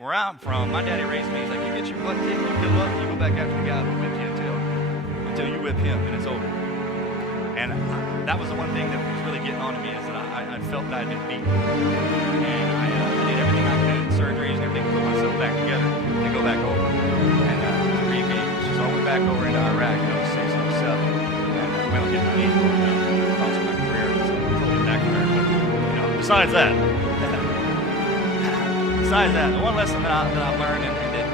Where I'm from, my daddy raised me. He's like, you get your butt kicked, you heal up, you go back after the guy who whipped you until you whip him and it's over. And that was the one thing that was really getting on to me, is that I felt that I'd been beaten. And I did everything I could, surgeries and everything, to put myself back together to go back over and to re-engage. So I went back over into Iraq in 06 and 07, and we only get my knees broken up. Cost my career, so totally backfired. But, besides that, the one lesson that I learned and that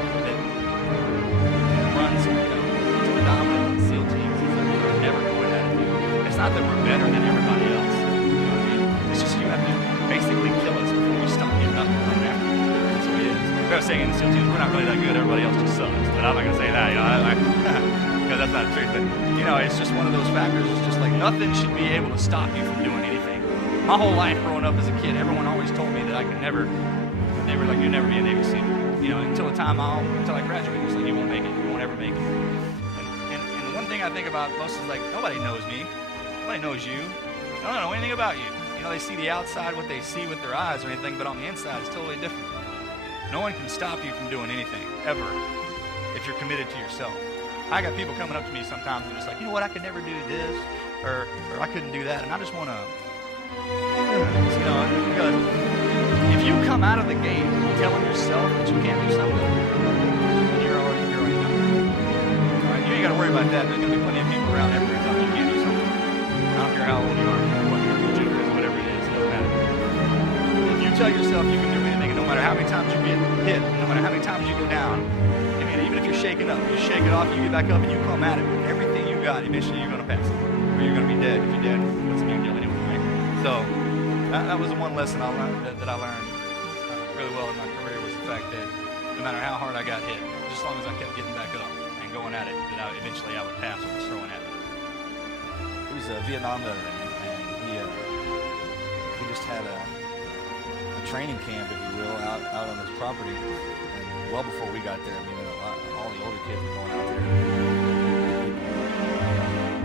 runs, predominant SEAL teams is that we're never going at it. It's not that we're better than everybody else. You know what I mean? It's just you have to basically kill us before we stop getting up and coming after you. That's what it is. I was saying in the SEAL teams, we're not really that good. Everybody else just sucks. But I'm not going to say that, because that's not the truth. But, it's just one of those factors. It's just like nothing should be able to stop you from doing anything. My whole life growing up as a kid, everyone always told me that I could never. They were like, you'll never be a Navy SEAL. Until I graduate. It's like, you won't make it. You won't ever make it. And the one thing I think about most is like, nobody knows me. Nobody knows you. They don't know anything about you. They see the outside, what they see with their eyes or anything, but on the inside, it's totally different. No one can stop you from doing anything, ever, if you're committed to yourself. I got people coming up to me sometimes and just like, you know what, I could never do this, or I couldn't do that, and I just want to, because if you come out of the gate telling yourself that you can't do something, then you're already done. All right? You ain't got to worry about that. There's going to be plenty of people around every time you can't do something. I don't care how old you are, what your gender is, whatever it is, it doesn't matter. If you tell yourself you can do anything, and no matter how many times you get hit, no matter how many times you go down, even if you're shaking up, you shake it off, you get back up, and you come at it with everything you got, eventually you're going to pass it. Or you're going to be dead. If you're dead, what's the big deal anyway, right? So, that was the one lesson that I learned really well in my career, was the fact that no matter how hard I got hit, just as long as I kept getting back up and going at it, that eventually I would pass what was thrown at me. He was a Vietnam veteran, and he just had a training camp, if you will, out on his property. And well before we got there, all the older kids were going out there,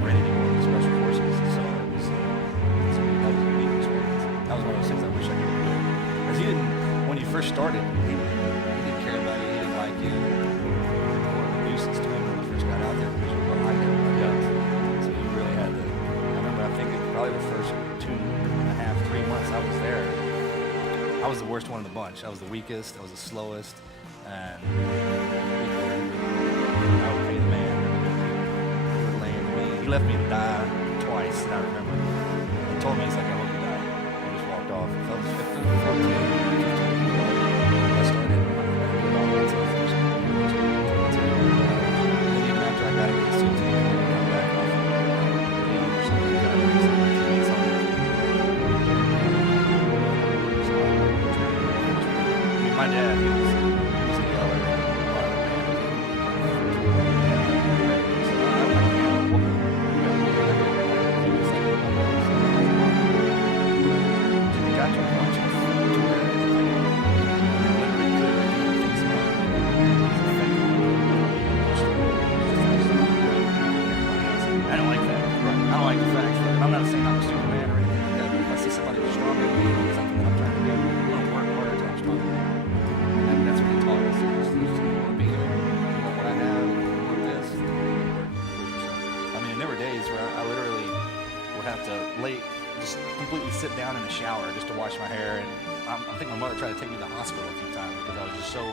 ready to go into special forces. So that was a unique experience. That was one of those things I wish I could do. Because when you first started, he didn't care about you, he didn't like you. More of a nuisance to him when you first got out there because you were behind everybody else. So you really had to. I remember, I think probably the first 2.5, 3 months I was there, I was the worst one in the bunch. I was the weakest, I was the slowest, and I would pay the man. He would lay into me. He left me to die twice, and I remember. He told me, he's like, I hope you die. He just walked off. If I was 15, 14, 15, I started all the way until the first and then even after I got into the SEAL team, I got back off or something like that. My dad, he was a yeller, a violent man. It got to a point to where literally could do things about it. I don't like that. Right. I don't like the fact that I'm not saying I'm a Superman or anything like that, but if I see somebody who's stronger than me and something that I'm trying to do, I'm going to work harder until I'm stronger than them. That's what he taught us. You want to be here. You want what I have. You want this. There were days where I literally would have to just completely sit down in the shower just to wash my hair. And I think my mother tried to take me to the hospital a few times because I was just so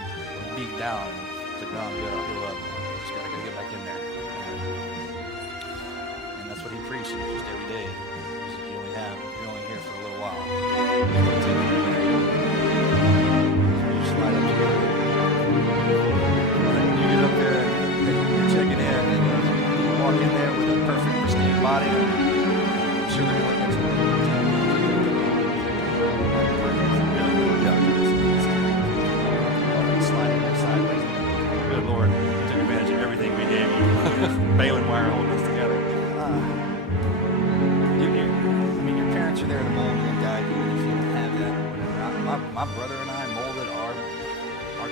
beat down. I was like, no, I'm good. I'll heal up. Just gotta get back in there. And that's what he preached. It was just every day. You're only here for a little while. You get up there and you're checking in, and you walk in there with a perfect, pristine body. I'm sure they're going to look at you. Sliding there sideways. Good Lord, you took advantage of everything we gave you. Baling wire holding us together. Your parents are there to mold you and guide you, and if you don't have that or whatever. My brother and I molded our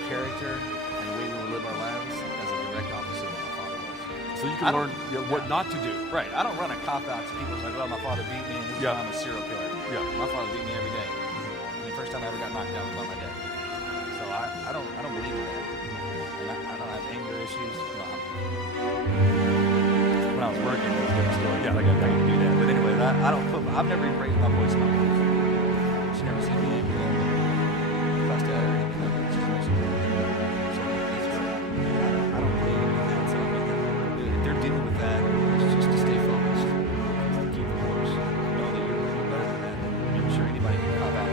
character and the way we would live our lives as a direct opposite of what my father was. So you can learn what not to do. Right. I don't run a cop-out to people who's like, well, my father beat me and this is why I'm a serial killer. Yeah. My father beat me every day. And the first time I ever got knocked down was by my dad. So I don't I don't put. I've never even raised my voice in my life. She never seen me cussed at her or anything like that. She's always so it's I don't believe in that. So I mean, if they're dealing with that, it's just to stay focused, to keep the course, know that you're better than that. I'm sure anybody can cop out.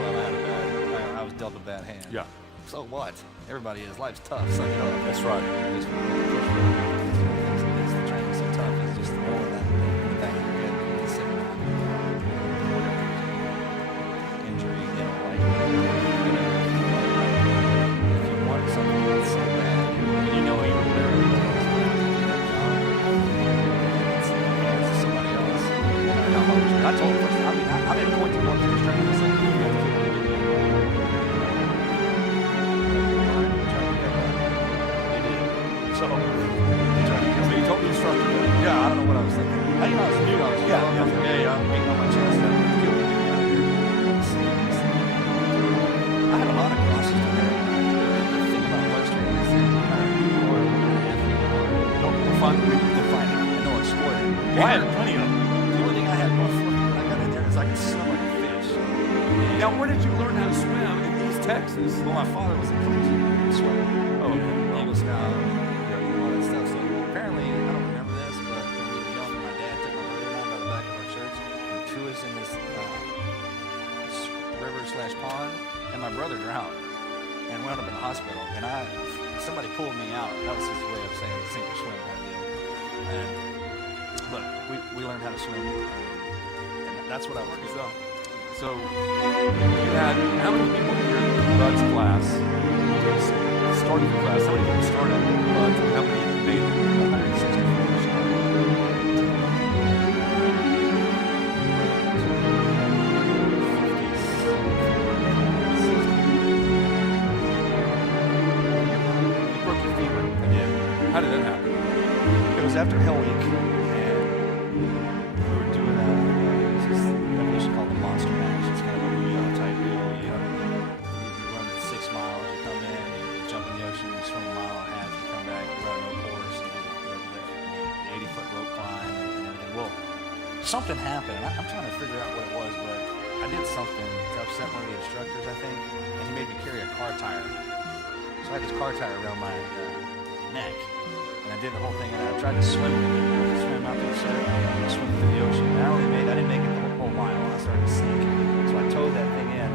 Well, I was dealt a bad hand. Yeah. So what? Everybody is. Life's tough. Suck it up. That's right. Just the training so tough. It's just knowing that in the back of your head that you're sick of whatever injury, like whatever. If you want something that's so bad, and you know you're there, it's somebody else. I told him first. I mean, I made a point to go to the training. It's like you have to keep it. So you told the instructor that. Yeah, I don't know what I was thinking. I didn't know I was new. I was young. I was like, hey, I'm beating on my chest. I had a lot of crosses to bear. The thing about bus training is that no matter who you are, what kind of athlete you are, don't define it and don't exploit it. Well, I had plenty of them. The only thing I had going for me when I got in there is I could swim like a fish. And Now, where did you learn how to swim in East Texas? well, my father was a collegiate swimmer. Oh, okay. Eagle Scout, all that stuff. So apparently, I don't remember this, but when we were young, my dad took my brother and I by the back of our church and threw us in this river/pond, and my brother drowned and wound up in the hospital. And somebody pulled me out. That was his way of saying sink or swim kind of deal. But we learned how to swim, and that's what I was doing. So you had how many people in your buds class started the class? How many people started buds and how many made it? 164. You broke your femur. I did. How did that happen? It was after Hell Week, and we were doing this evolution called the Monster Mash. It's kind of a Rio type deal. You run 6 miles, you come in, you jump in the ocean, you swim a mile and a half, you come back, you run a course, you do the 80-foot rope climb and everything. Well, something happened, and I'm trying to figure out what it was, but I did something to upset one of the instructors, I think, and he made me carry a car tire. So I had this car tire around my neck. And I did the whole thing, and I tried to swim with it. I swam out to the surf, swim through the ocean. And I didn't make it the whole mile. I started to sink. So I towed that thing in,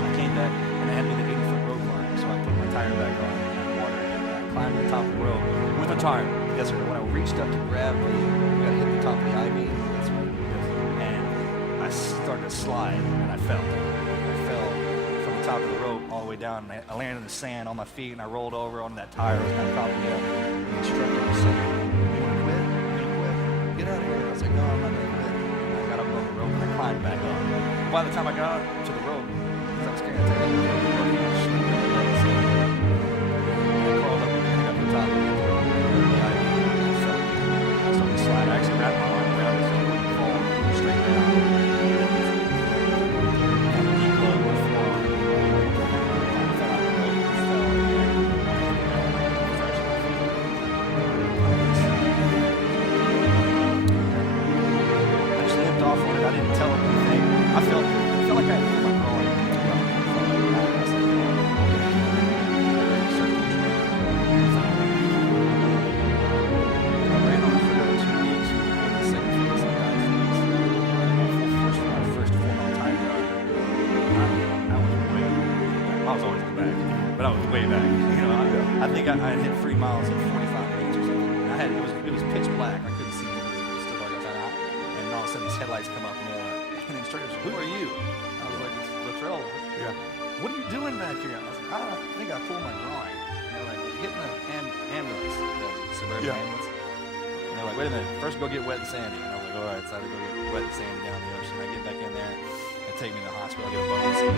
and I came back, and I had me the 80-foot rope line. So I put my tire back on in the water, and I climbed to the top of the rope. With a tire? Yes, sir. When I reached up to grab you got to hit the top of the I-beam. That's what it is. And I started to slide, and I fell. I fell from the top of the rope all the way down, and I landed in the sand on my feet, and I rolled over onto that tire. It was kind of propping me up. The instructor was saying, you want to quit? You're going to quit? Get out of here. I was like, no, I'm not going to quit. And I got up on the rope, and I climbed back up. By the time I got to the rope, because I was scared to take it, I crawled up and ended up at the top of the rope. I started to slide. I actually wrapped my arm around it so it wouldn't fall straight down. I didn't tell him anything. I felt like I had hit my groin. I ran on it for another 2 weeks. The second phase and dive phase. My first 4-mile time run. I was always in the back, but I was way back. I think I had hit 3 miles in 45 minutes or something. It was pitch black. I couldn't see it. It was still dark outside. And all of a sudden these headlights come up and the instructor said, who are you? I was like, it's Latrell. Yeah. What are you doing back here? I was like, I think I pulled my groin. And they're like, get in the ambulance, the suburban ambulance. And they're like, wait a minute, first go get wet and sandy. And I was like, all right, so I had to go get wet and sandy down the ocean. I get back in there and take me to the hospital. I get a bone scan.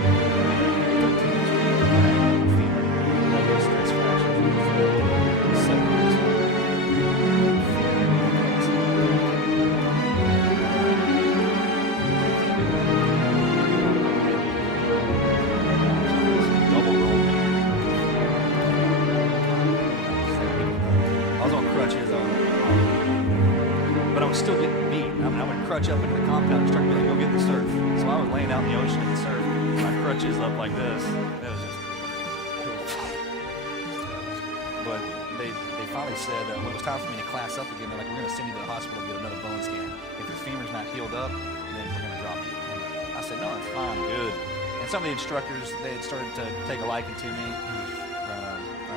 13 inch femur, stress fractures, 7 inch. I was on crutches, but I was still getting beat. I would crutch up into the compound and start to be like, go get the surf. So I was laying out in the ocean in the surf, my crutches up like this. It was just, but they finally said when it was time for me to class up again, they're like, we're going to send you to the hospital to get another bone scan. If your femur's not healed up, then we're going to drop you. I said, no, it's fine, I'm good. And some of the instructors, they had started to take a liking to me. I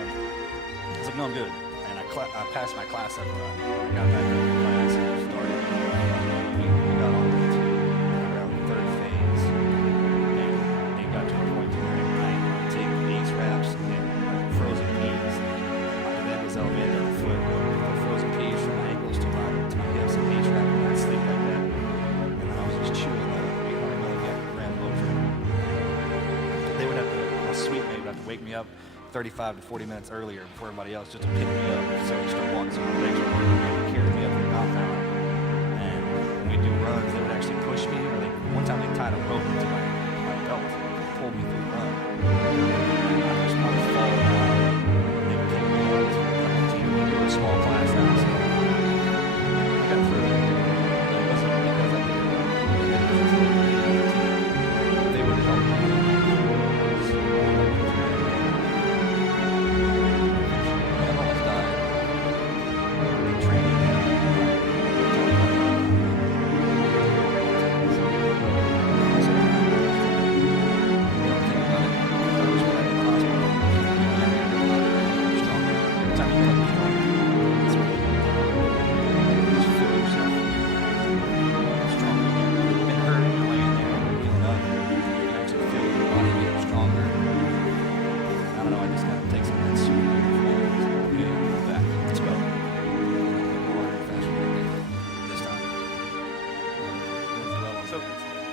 was like, no, I'm good. And I passed my class up when I got back into class and started. We got all the way to around the third phase. And it got to a point to where I take these wraps and frozen peas. My bed was elevated at the foot. Put frozen peas from my ankles to my hips and peas wrap, and I'd sleep like that. And then I was just chewing the 800 milligram Motrin. They would have to, my sweet mate would have to wake me up 35 to 40 minutes earlier before everybody else just to pick me up. So we start walking, so my legs were working, they would carry me up to the compound. And when we do runs, they would actually push me. Or one time they tied a rope to my belt and pulled me through the run. And I just wanted to fall down. They would take me up to the team. We were a small class now, so I got through it. It wasn't because I did it well. They would help me.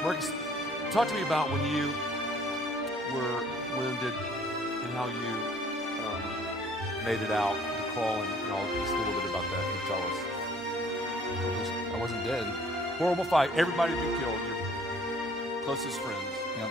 Marcus, talk to me about when you were wounded and how you made it out, the crawl, and all, just a little bit about that. Can you tell us? I wasn't dead. Horrible fight. Everybody had been killed. Your closest friends. Yep.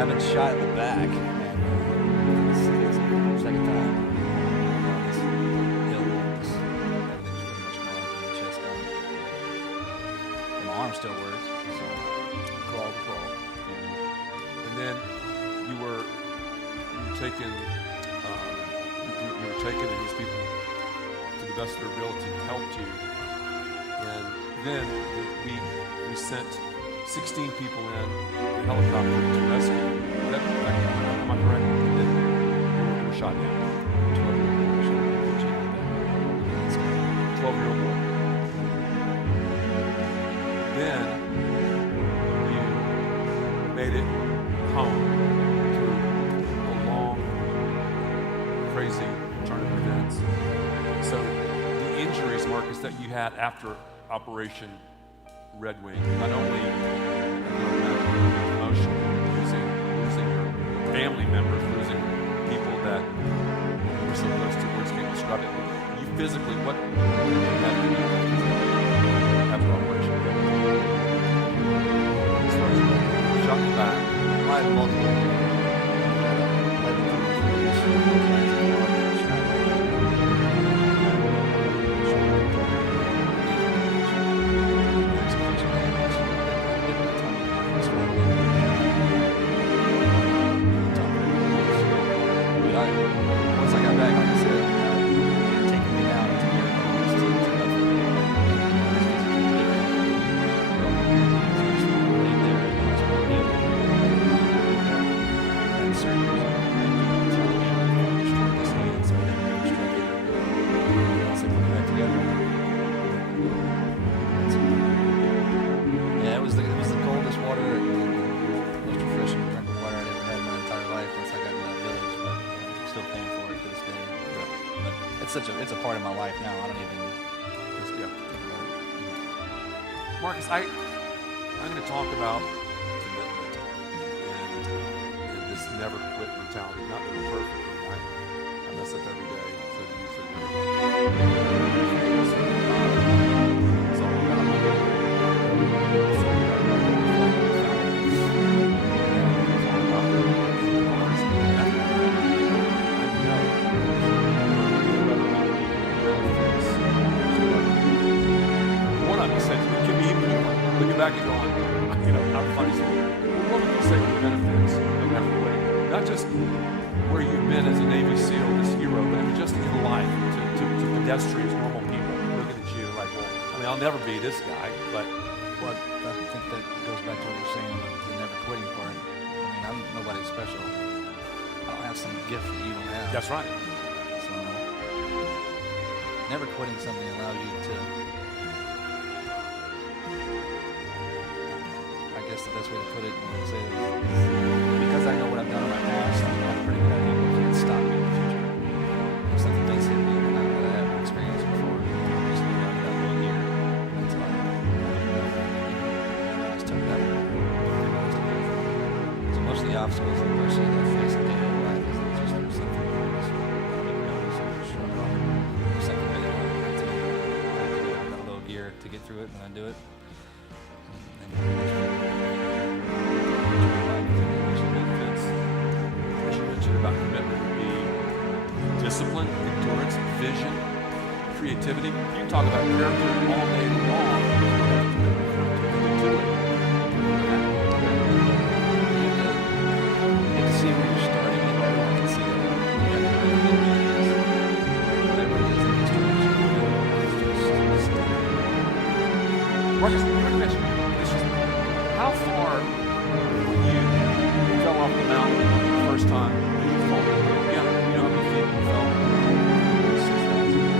I've been shot in the back, and it's the second time. This everything's pretty much gone from the chest down. And my arm still works, so Crawl. And then you were taken, and these people, to the best of their ability, helped you. And then we sent 16 people in a helicopter to rescue. Am I correct? They were shot down. 12-year-old boy. Then you made it home through a long, crazy turn of events. So the injuries, Marcus, that you had after Operation Red Wing, not only emotionally, losing your family members, losing people that were so close to words can't describe it. You physically, what did you have to do after Operation Red Wing? As far as shot in the back. I had multiple. Once I got back, like I said, it had taken me down to your homes to yeah, it was the coldest water, the most refreshing drink of water I'd ever had in my entire life once I got to that village, but I'm still paying for it to this day. But it's a part of my life now. I don't even think about it. Marcus, I'm going to talk about commitment and this never quit mentality. Not that we're perfect, right? I mess up every day. So you said it's all about one of them said, it can be even looking back and going, how funny is it? What would you say are the benefits of never quitting? Not just where you've been as a Navy SEAL, this hero, but just in life, to pedestrians, normal people, looking at you like, well, I'll never be this guy, but... Well, I think that goes back to what you're saying about the never quitting part. I'm nobody special. I don't have some gift that you don't have. That's right. So, never quitting something allows you to, I guess the best way to put it, I would say, is because I know what I've done in my past, I have a pretty good idea what can stop me in the future. If something does hit me that I haven't experienced before, I'm just looking at that one year. That's why I just took that. So most of the obstacles and adversity that I face in daily life is just there's something that I just don't even notice or shrug off. There's something really hard to get to. I have to do that little gear to get through it, and I do it. And As you mentioned about commitment would be discipline, endurance, vision, creativity. You can talk about character all day long. you can see where you're starting, and everyone can see that. Whatever it is that is Marcus, quick question. How far when you fell off the mountain the first time did you fall? Yeah, you know how many feet you fell? 6,000.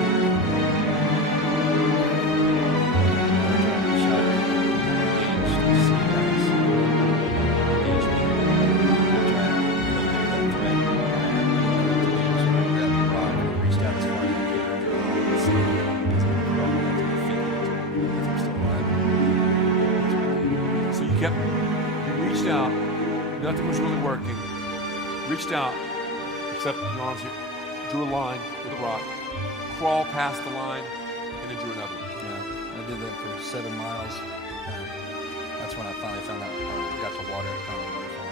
So you reached out, nothing was really working. Reached out, except your arms here, drew a line with a rock, crawled past the line, and then drew another one. Yeah, I did that for 7 miles. That's when I finally found out, or got to water, found the waterfall.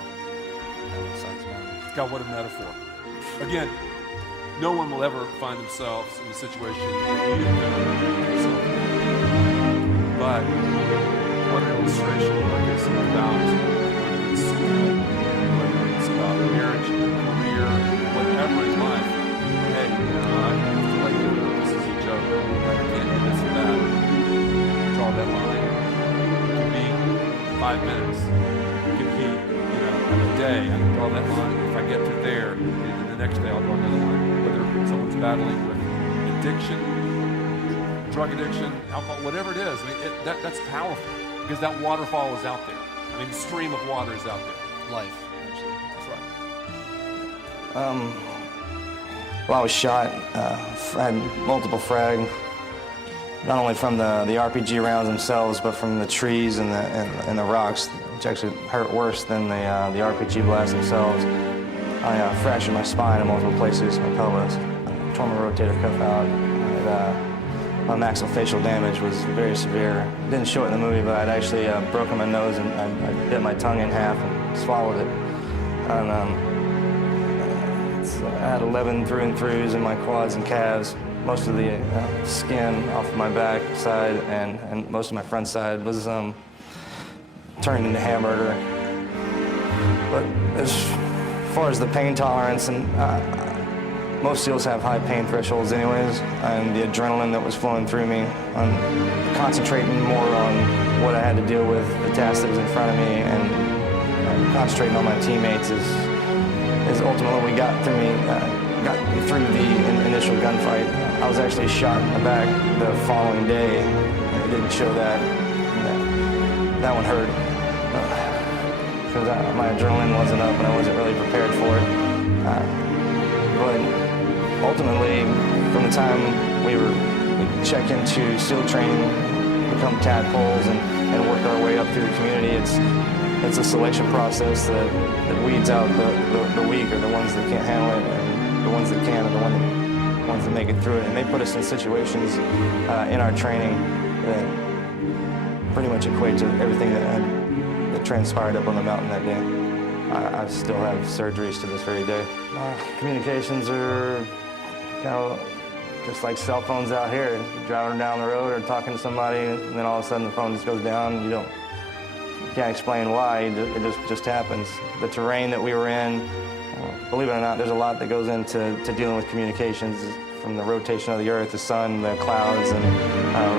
On the side of the mountain. God, what a metaphor. Again, no one will ever find themselves in a situation that you didn't find yourself in. But what an illustration, Marcus, about whether it's about marriage, career, whatever in life. Hey, I feel like this is a joke. I can't do this or that. Draw that line. It could be 5 minutes. It could be, a day. I can draw that line. If I get to there, and the next day I'll draw another line. Whether someone's battling with addiction, drug addiction, alcohol, whatever it is, that's powerful because that waterfall is out there. The stream of water is out there. Life, actually. That's right. Well, I was shot. I had multiple frag, not only from the RPG rounds themselves, but from the trees and the rocks, which actually hurt worse than the RPG blasts themselves. I fractured my spine in multiple places, my pelvis, tore my rotator cuff out. My maxillofacial damage was very severe. Didn't show it in the movie, but I'd actually broken my nose and I bit my tongue in half and swallowed it. And I had 11 through and throughs in my quads and calves. Most of the skin off my back side and most of my front side was turned into hamburger. But as far as the pain tolerance, and most SEALs have high pain thresholds anyways, and the adrenaline that was flowing through me, concentrating more on what I had to deal with, the task that was in front of me, and concentrating on my teammates is ultimately got me through the initial gunfight. I was actually shot in the back the following day, and it didn't show that. That one hurt, because my adrenaline wasn't up and I wasn't really prepared for it. But ultimately, from the time we check into SEAL training, become tadpoles, and work our way up through the community, it's a selection process that weeds out the weak, or the ones that can't handle it, and the ones that can are the ones that make it through it. And they put us in situations in our training that pretty much equate to everything that transpired up on the mountain that day. I still have surgeries to this very day. Communications are kind of just like cell phones out here. You're driving down the road or talking to somebody, and then all of a sudden the phone just goes down. You can't explain why. It just happens. The terrain that we were in, believe it or not, there's a lot that goes into dealing with communications, from the rotation of the earth, the sun, the clouds, and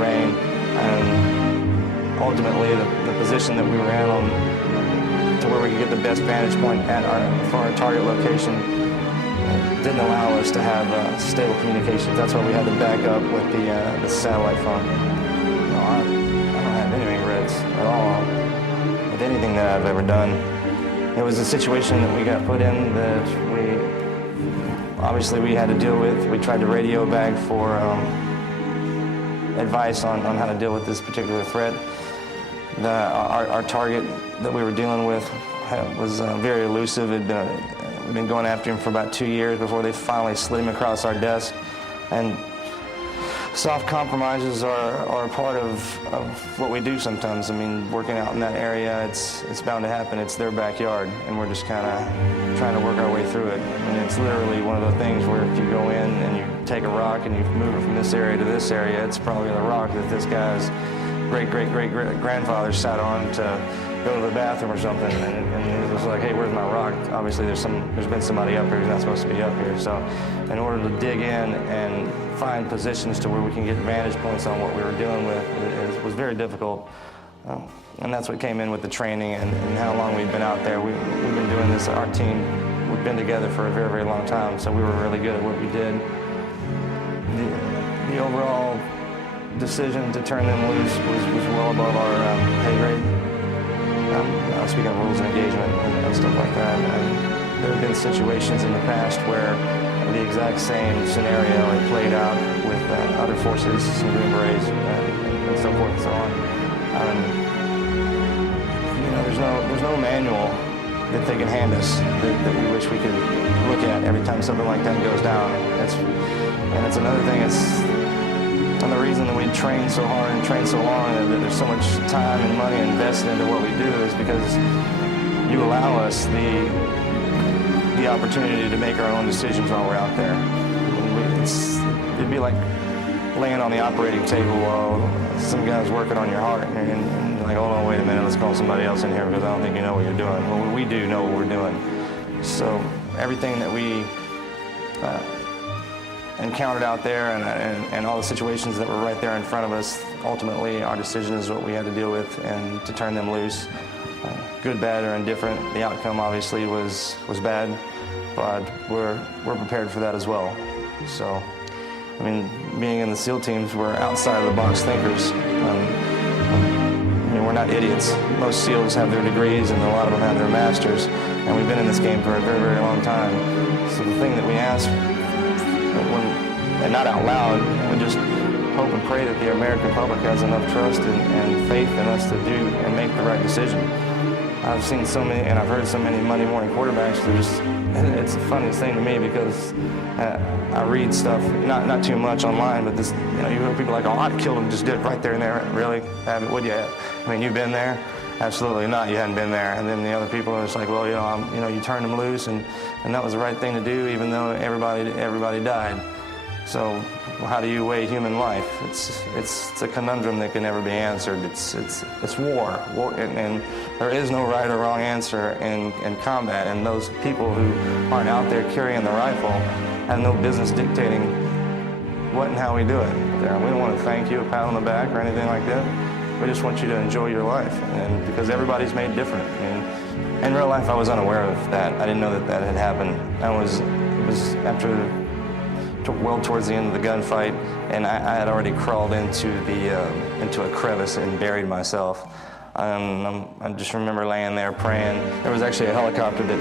rain. And ultimately, the position that we were in to where we could get the best vantage point for our target location didn't allow us to have stable communications. That's why we had to back up with the satellite phone. I don't have any regrets at all with anything that I've ever done. It was a situation that we got put in that we had to deal with. We tried to radio back for advice on how to deal with this particular threat. Our target that we were dealing with was very elusive. We'd been going after him for about 2 years before they finally slid him across our desk. And soft compromises are a part of what we do sometimes. I mean, working out in that area, it's bound to happen. It's their backyard, and we're just kind of trying to work our way through it. And it's literally one of the things where if you go in and you take a rock and you move it from this area to this area, it's probably the rock that this guy's great-great-great-grandfather sat on to go to the bathroom or something, and it was like, hey, where's my rock? Obviously there's been somebody up here who's not supposed to be up here. So in order to dig in and find positions to where we can get vantage points on what we were dealing with, it was very difficult. And that's what came in with the training and how long we've been out there. We've been doing this, our team, we've been together for a very, very long time, so we were really good at what we did. The overall decision to turn them loose was well above our pay grade. Speaking of rules and engagement and stuff like that, and there have been situations in the past where the exact same scenario had played out with other forces, some Green Berets, and so forth and so on. There's no manual that they can hand us that we wish we could look at every time something like that goes down. It's another thing. And the reason that we train so hard and train so long and that there's so much time and money invested into what we do is because you allow us the opportunity to make our own decisions while we're out there. It'd be like laying on the operating table while some guy's working on your heart, and you're like, hold on, wait a minute, let's call somebody else in here because I don't think you know what you're doing. Well, we do know what we're doing. So everything that we encountered out there and all the situations that were right there in front of us, ultimately our decision is what we had to deal with and to turn them loose. Good, bad, or indifferent. The outcome obviously was bad, but we're prepared for that as well. So, I mean, being in the SEAL teams, we're outside of the box thinkers. We're not idiots. Most SEALs have their degrees and a lot of them have their masters, and we've been in this game for a very, very long time. So the thing that we ask, and not out loud, we just hope and pray that the American public has enough trust and faith in us to do and make the right decision. I've seen so many, and I've heard so many Monday morning quarterbacks that it's the funniest thing to me because I read stuff, not too much online, but this, you hear people like, oh, I'd killed him, just did it right there and there. Really? Would you? I mean, you've been there? Absolutely not, you hadn't been there. And then the other people are just like, well, you turned them loose and that was the right thing to do even though everybody died. So how do you weigh human life? It's a conundrum that can never be answered. It's war, and there is no right or wrong answer in combat. And those people who aren't out there carrying the rifle have no business dictating what and how we do it. We don't want to thank you, a pat on the back or anything like that. We just want you to enjoy your life, and because everybody's made different. I mean, in real life, I was unaware of that. I didn't know that had happened. It was after. Well towards the end of the gunfight, and I had already crawled into a crevice and buried myself. I just remember laying there praying. There was actually a helicopter that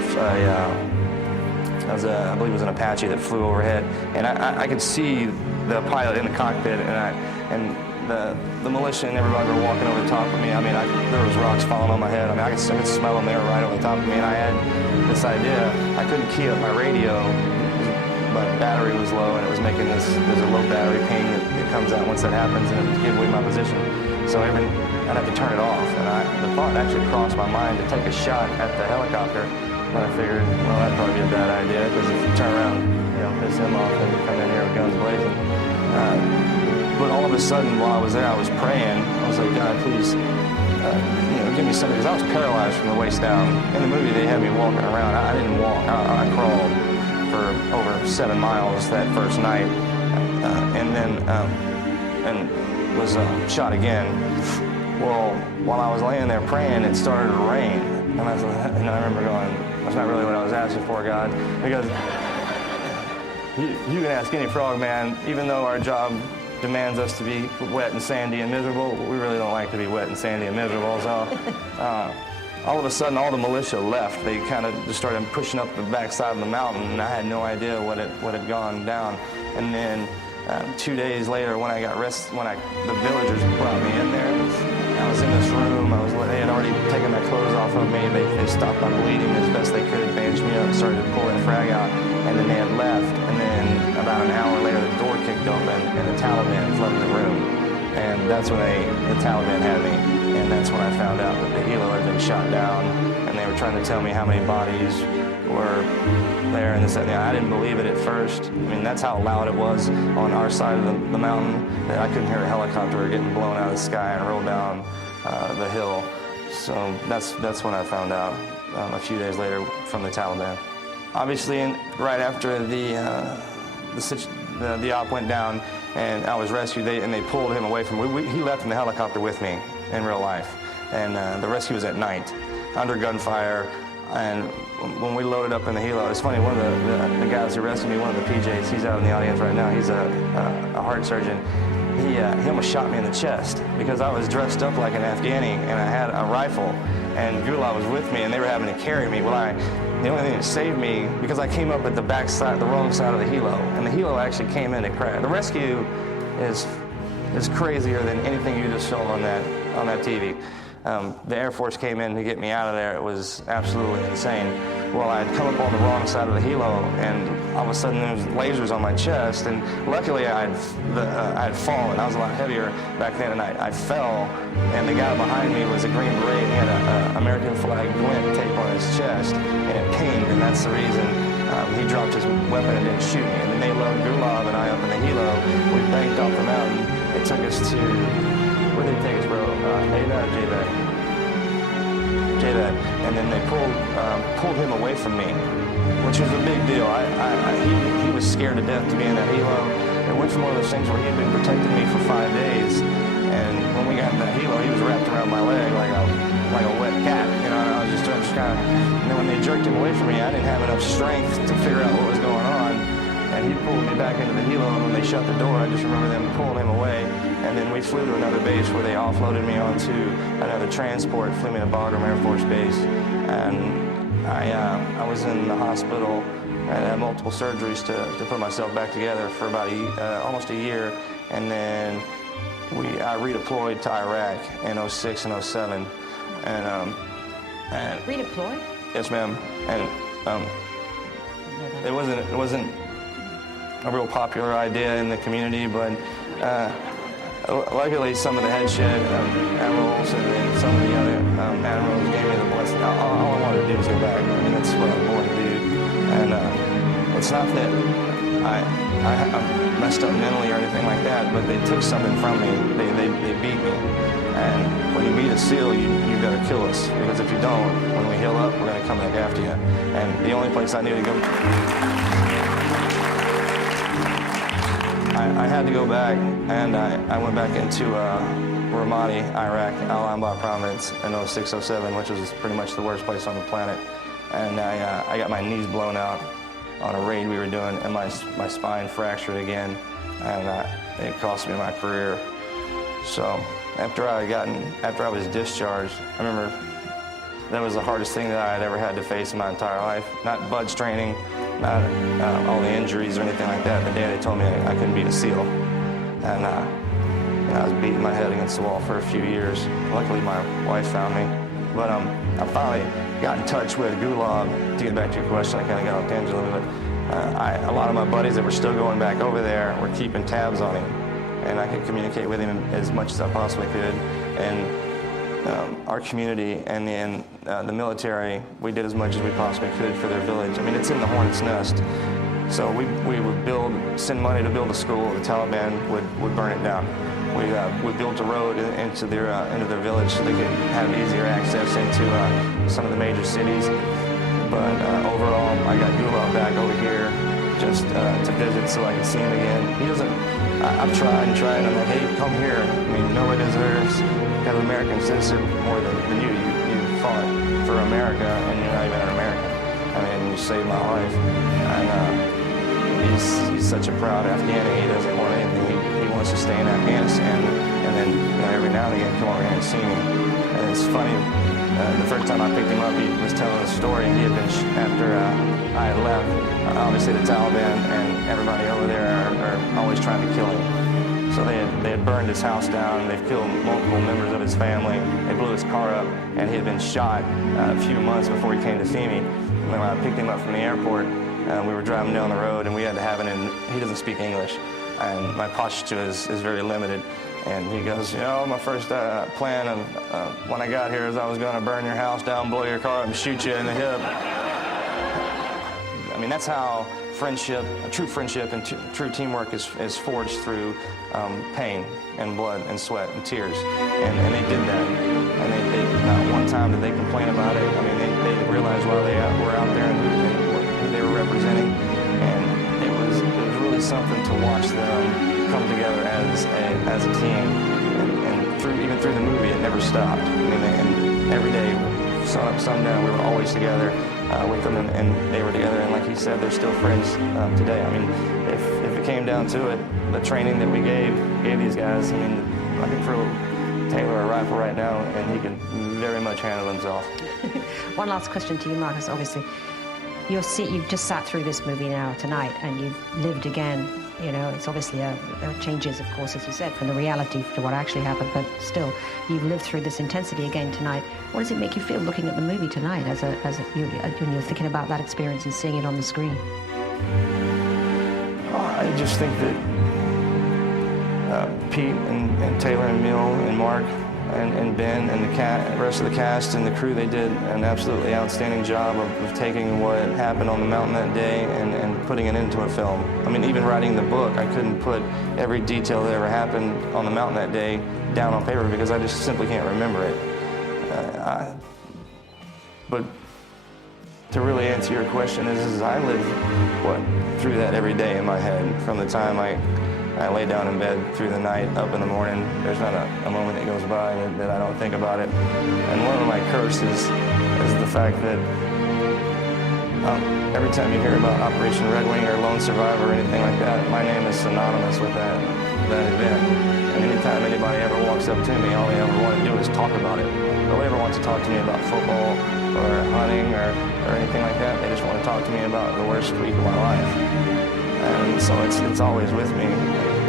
I believe it was an Apache that flew overhead, and I could see the pilot in the cockpit, and the militia and everybody were walking over the top of me. I mean, there was rocks falling on my head. I mean, I could smell them. They were right over the top of me, and I had this idea. I couldn't key up my radio. My battery was low, and it was making there's a low battery ping that comes out once that happens, and it gives away my position. So I'd have to turn it off, and the thought actually crossed my mind to take a shot at the helicopter. But I figured, well, that'd probably be a bad idea, because if you turn around, piss him off, and come in here with guns blazing. But all of a sudden, while I was there, I was praying. I was like, God, please, give me something, because I was paralyzed from the waist down. In the movie, they had me walking around. I didn't walk. I crawled for over 7 miles that first night, and then was shot again. Well, while I was laying there praying, it started to rain, and I remember going, that's not really what I was asking for, God, because you can ask any frog man, even though our job demands us to be wet and sandy and miserable, we really don't like to be wet and sandy and miserable. So all of a sudden, all the militia left. They kind of just started pushing up the backside of the mountain, and I had no idea what had gone down. And then 2 days later, when I got the villagers brought me in there. I was in this room. They had already taken my clothes off of me. They stopped my bleeding as best they could, bandaged me up, started to pull that frag out, and then they had left. And then about an hour later, the door kicked open, and the Taliban flooded the room. And that's when the Taliban had me. And that's when I found out that the helo had been shot down, and they were trying to tell me how many bodies were there and this and that. I didn't believe it at first. I mean, that's how loud it was on our side of the mountain, that I couldn't hear a helicopter getting blown out of the sky and roll down the hill. So that's when I found out a few days later from the Taliban. Obviously, right after the op went down and I was rescued, and they pulled him away from me. He left in the helicopter with me in real life, and the rescue was at night, under gunfire. And when we loaded up in the helo, it's funny, one of the guys who rescued me, one of the PJs, he's out in the audience right now, he's a heart surgeon. He almost shot me in the chest because I was dressed up like an Afghani and I had a rifle, and Gula was with me and they were having to carry me. Well, the only thing that saved me, because I came up at the back side, the wrong side of the helo, and the helo actually came in to crash. The rescue is crazier than anything you just saw on that TV. The Air Force came in to get me out of there. It was absolutely insane. Well, I'd come up on the wrong side of the helo, and all of a sudden there was lasers on my chest, and luckily I had fallen. I was a lot heavier back then, and I fell, and the guy behind me was a Green Beret, and he had an American flag glint tape on his chest, and it pinged, and that's the reason he dropped his weapon and didn't shoot me. And then they loaded Gulab and I up in the helo. We banked off the mountain. It took us to, where did they take us, bro? JVAD. And then they pulled him away from me, which was a big deal. He was scared to death to be in that helo. It went from one of those things where he had been protecting me for 5 days, and when we got in that helo, he was wrapped around my leg like a wet cat. And I was just kind of. And then when they jerked him away from me, I didn't have enough strength to figure out what was going on. And he pulled me back into the helo, and when they shut the door, I just remember them pulling him away. And then we flew to another base where they offloaded me onto another transport, flew me to Bagram Air Force Base. And I was in the hospital and had multiple surgeries to put myself back together for about almost a year. And then I redeployed to Iraq in 06 and 07. And Redeployed? Yes, ma'am. And it wasn't a real popular idea in the community, but luckily some of the head shed admirals and some of the other admirals gave me the blessing. All I wanted to do was go back. I mean, that's what I'm born to do. And it's not that I messed up mentally or anything like that, but they took something from me. They beat me. And when you beat a SEAL, you got to kill us, because if you don't, when we heal up, we're going to come back after you. And the only place I knew to go, I had to go back, and I went back into Ramadi, Iraq, Al-Anbar province in 06, 07, which was pretty much the worst place on the planet. And I got my knees blown out on a raid we were doing, and my spine fractured again, and it cost me my career. So after I was discharged, I remember that was the hardest thing that I had ever had to face in my entire life. Not BUD/S training, not all the injuries or anything like that. The day they told me I couldn't be a SEAL. And and I was beating my head against the wall for a few years. Luckily, my wife found me. But I finally got in touch with Gulag. To get back to your question, I kind of got off tangent a little bit. A lot of my buddies that were still going back over there were keeping tabs on him, and I could communicate with him as much as I possibly could. And our community and the military, we did as much as we possibly could for their village. I mean, it's in the hornet's nest. So we would send money to build a school. The Taliban would burn it down. We built a road into their village so they could have easier access into some of the major cities. But overall, I got Gulag back over here just to visit so I can see him again. He doesn't. I've tried and tried. I'm like, hey, come here. I mean, nobody deserves to have American citizen more than you. You fought for America, and you're not even an American. I mean, you saved my life. And he's such a proud Afghani. He doesn't want anything. He wants to stay in Afghanistan, and then every now and again come over here and see me. And it's funny. The first time I picked him up, he was telling a story. He had been after I had left. Obviously, the Taliban and everybody over there are always trying to kill him. So they had burned his house down. They've killed multiple members of his family. They blew his car up, and he had been shot a few months before he came to see me. When I picked him up from the airport, we were driving down the road, and we had to have it in. He doesn't speak English, and my posture is very limited. And he goes, my first plan of when I got here is I was going to burn your house down, blow your car up, and shoot you in the hip. I mean, that's how friendship, true friendship and true teamwork is forged through pain and blood and sweat and tears. And they did that. And they not one time did they complain about it. I mean, they realized while they were out there and who they were representing. And it was really something to watch them come together as a team, and even through the movie, it never stopped. I mean, and every day, sun up, sun down, we were always together with them, and they were together. And like he said, they're still friends today. I mean, if it came down to it, the training that we gave these guys, I mean, I could throw Taylor a rifle right now, and he can very much handle himself. One last question to you, Marcus. Obviously, you've just sat through this movie now tonight, and you've lived again. It's obviously there are changes, of course, as you said, from the reality to what actually happened, but still, you've lived through this intensity again tonight. What does it make you feel looking at the movie tonight when you're thinking about that experience and seeing it on the screen? I just think that Pete and Taylor and Emil and Mark and Ben and the rest of the cast and the crew, they did an absolutely outstanding job of taking what happened on the mountain that day and putting it into a film. I mean, even writing the book, I couldn't put every detail that ever happened on the mountain that day down on paper because I just simply can't remember it. But to really answer your question is I live through that every day in my head. From the time I lay down in bed through the night, up in the morning, there's not a moment that goes by that I don't think about it. And one of my curses is the fact that every time you hear about Operation Red Wing or Lone Survivor or anything like that, my name is synonymous with that event. And anytime anybody ever walks up to me, all they ever want to do is talk about it. Nobody ever wants to talk to me about football or hunting or anything like that. They just want to talk to me about the worst week of my life. And so it's always with me.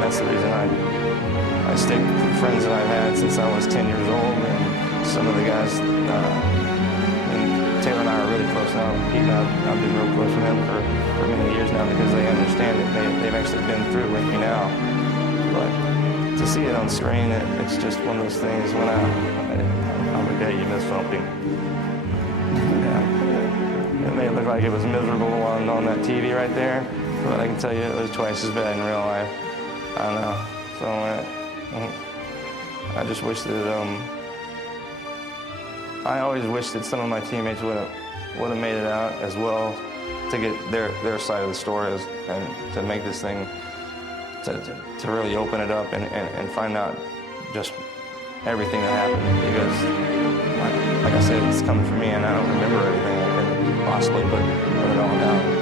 That's the reason I stick with friends that I've had since I was 10 years old. And some of the guys, and Taylor and I are really close now. Pete and I've been real close with him for many years now because they understand it. They've actually been through it with me now. But to see it on screen, it's just one of those things when I'm like, hey, you missed something. Yeah. It may look like it was miserable on that TV right there, but I can tell you it was twice as bad in real life. I don't know. So I just wish that I always wish that some of my teammates would have made it out as well to get their side of the story and to make this thing to really open it up and find out just everything that happened, because like I said, it's coming from me and I don't remember everything. I could possibly put it all down.